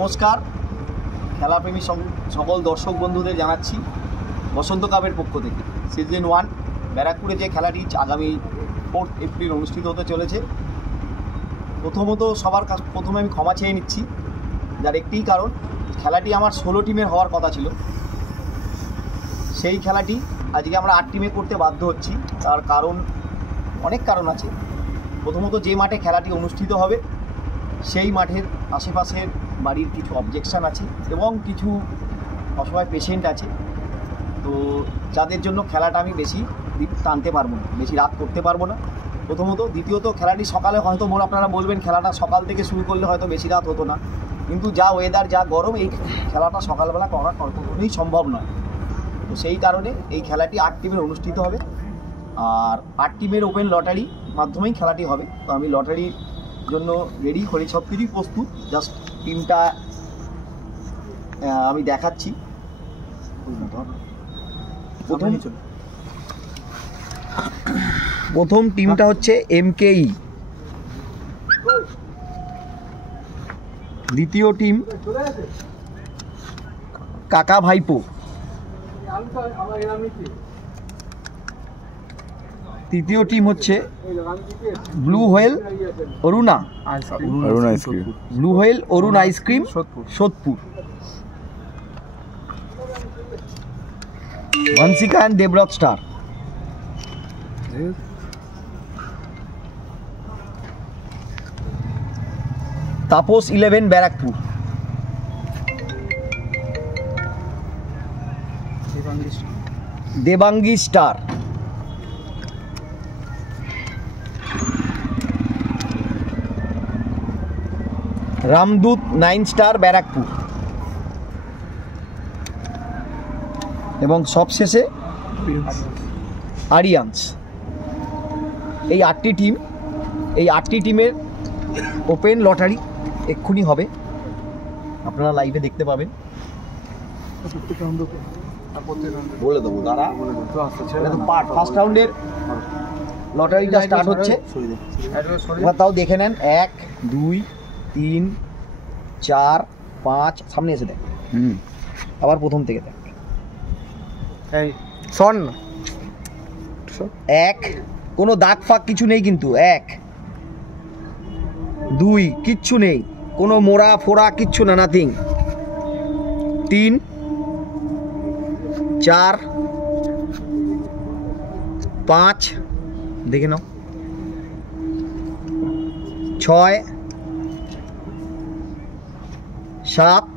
নমস্কার, খেলাপ্রেমী সকল দর্শক বন্ধুদের জানাচ্ছি বসন্ত কাপের পক্ষ থেকে সিজন 1 ব্যারাকপুরে যে খেলাটি আগামী 4 এপ্রিল অনুষ্ঠিত হতে চলেছে। প্রথমত সবার কাছে প্রথমে আমি ক্ষমা চেয়ে নিচ্ছি, যার একটিই কারণ, খেলাটি আমার 16 টিমের হওয়ার কথা ছিল। সেই খেলাটি আজকে আমরা 8 টিমে করতে বাধ্য হচ্ছি। তার কারণ অনেক কারণ আছে। প্রথমত যে মাঠে খেলাটি অনুষ্ঠিত হবে সেই মাঠের আশেপাশের বাড়ির কিছু অবজেকশান আছে এবং কিছু অসহায় পেশেন্ট আছে, তো যাদের জন্য খেলাটা আমি বেশি টানতে পারবো না, বেশি রাত করতে পারবো না প্রথমত। দ্বিতীয়ত খেলাটি সকালে হয়তো আপনারা বলবেন খেলাটা সকাল থেকে শুরু করলে হয়তো বেশি রাত হতো না, কিন্তু যা ওয়েদার, যা গরম, এই খেলাটা সকালবেলা করা কখনোই সম্ভব নয়। তো সেই কারণে এই খেলাটি 8 টিমের অনুষ্ঠিত হবে, আর 8 টিমের ওপেন লটারি মাধ্যমেই খেলাটি হবে। তো আমি লটারির জন্য রেডি করি, সব কিছুই প্রস্তুত। জাস্ট টিমটা আমি দেখাচ্ছি। প্রথম টিমটা হচ্ছে MKE, দ্বিতীয় টিম কাকা ভাইপো, তৃতীয় টিম হচ্ছে blue whale Aruna ice cream, blue whale Arun ice cream Sodepur, Vanshika and Debrath star. Tapas 11 Barrackpore, Debangi star, Ramdut 9 star Barrackpore, এবং সবশেষে আরিয়ান্স। এই 8টি টিম, এই 8টি টিমের ওপেন লটারি এক্ষুনি হবে, আপনারা লাইভে দেখতে পাবেন। বলে দেবো দাঁড়া, ফার্স্ট রাউন্ডের লটারিটা স্টার্ট হচ্ছে। এবার তাও দেখে নেন, 1 2 3 4 5, সামনে এসে দেখ, আবার প্রথম থেকে দেখ। 1, কোনো দাগ ফাগ কিছু নেই কিন্তু, 1 2 কিচ্ছু নেই, কোনো মোড়া ফোড়া কিচ্ছু না, নাথিং। 3 4 5 দেখে নাও, 6 7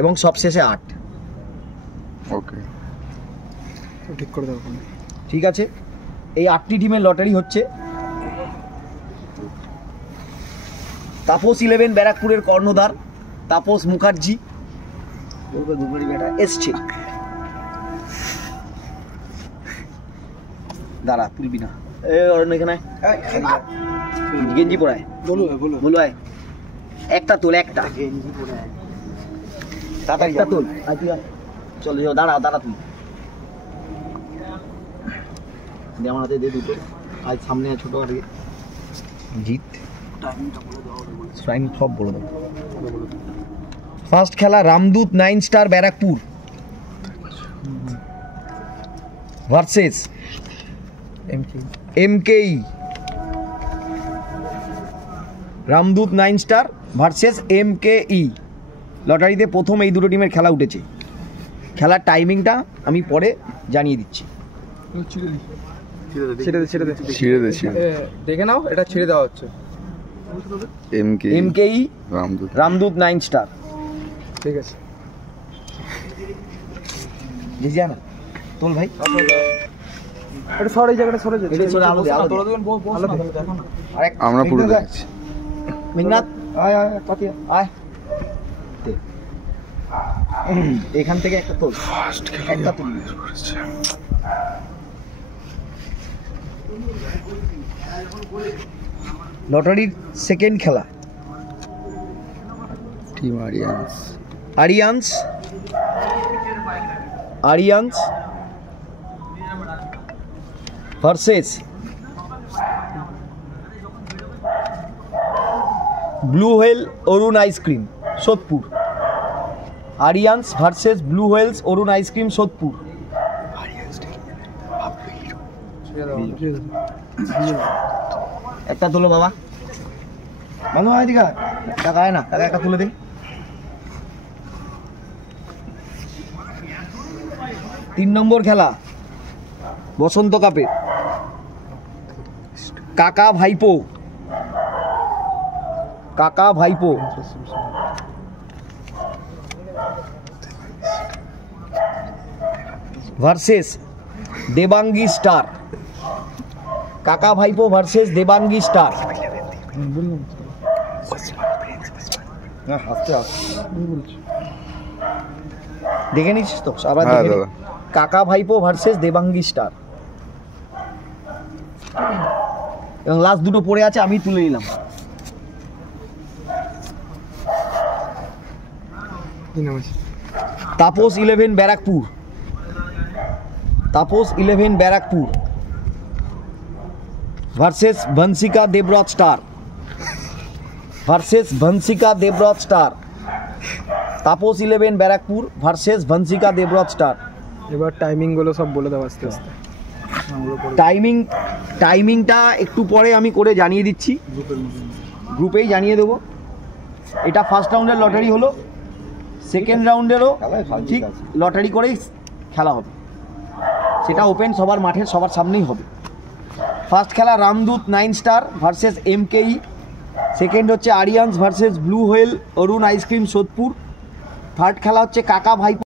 এবং সবশেষে 8। ওকে, ঠিক করে দাও। ঠিক আছে, এই 8টি টিমের লটারি হচ্ছে। তাপস 11 ব্যারাকপুরের কর্ণধার তাপস মুখার্জি এসছে। দাঁড়া, তুলবি না, এখানে গেঞ্জি পরায়, বলো আয়, একটা তোল, একটা একটা তোল, চলে যাও, দাঁড়া দাঁড়া, তুই আমার হাতে দে দুটো। আজ সামনে ছোট আর জিত, টাইম সব বলে দেবো। ফার্স্ট খেলা রামদূত 9 star Barrackpore versus MKE। রামদূত 9 star versus MKE। লটারিতে প্রথম এই দুটো টিমের খেলা উঠেছে। খেলার টাইমিংটা আমি পরে জানিয়ে দিচ্ছি। দেখে নাও, এটা ছেড়ে দেওয়া হচ্ছে। MKE রামদূত 9 star. ঠিক আছে, বুঝিয়া না তোল ভাই, এটা সর, এই জায়গাটা সরে যাচ্ছে। আমরা পুরো দেখছি। মেঘনাথ আয় আয়, পাতিয়া আয়, এখান থেকে একটা তোল, একটা তুল। লটারির সেকেন্ড খেলা team Aryans versus blue whale Arun ice cream Sodepur. Aryans versus blue whales Arun ice cream Sodepur. একটা তোলো বাবা, ভালো হয় দিঘা টাকা হয় না, টাকা একটা তুলে দিন। 3 নম্বর খেলা বসন্ত কাপে কাকা ভাইপো ভার্সেস দেবাঙ্গী স্টার। কাকা ভাইপো ভার্সেস দেবাঙ্গী স্টার। দেখে নিচ্ছিস তো আবার দেখে নি। Kaka Bhaipo versus Debangi star. এবং লাস্ট দুটো পড়ে আছে, আমি তুলে নিলাম। Tapas 11 Barrackpore. Tapas 11 Barrackpore versus Vanshika Debabrata star. Tapas 11 Barrackpore versus Vanshika Debabrata star. এবার টাইমিং গুলো সব বলে দাও আস্তে আস্তে। টাইমিংটা একটু পরে আমি করে জানিয়ে দিচ্ছি, গ্রুপেই জানিয়ে দেবো। এটা ফার্স্ট রাউন্ডের লটারি হলো, সেকেন্ড রাউন্ডেরও ঠিক লটারি করেই খেলা হবে, সেটা ওপেন সবার মাঠের সবার সামনেই হবে। ফার্স্ট খেলা রামদূত 9 স্টার ভার্সেস MKE। সেকেন্ড হচ্ছে Aryans versus blue whale Arun ice cream Sodepur. Third খেলা হচ্ছে কাকা ভাইপো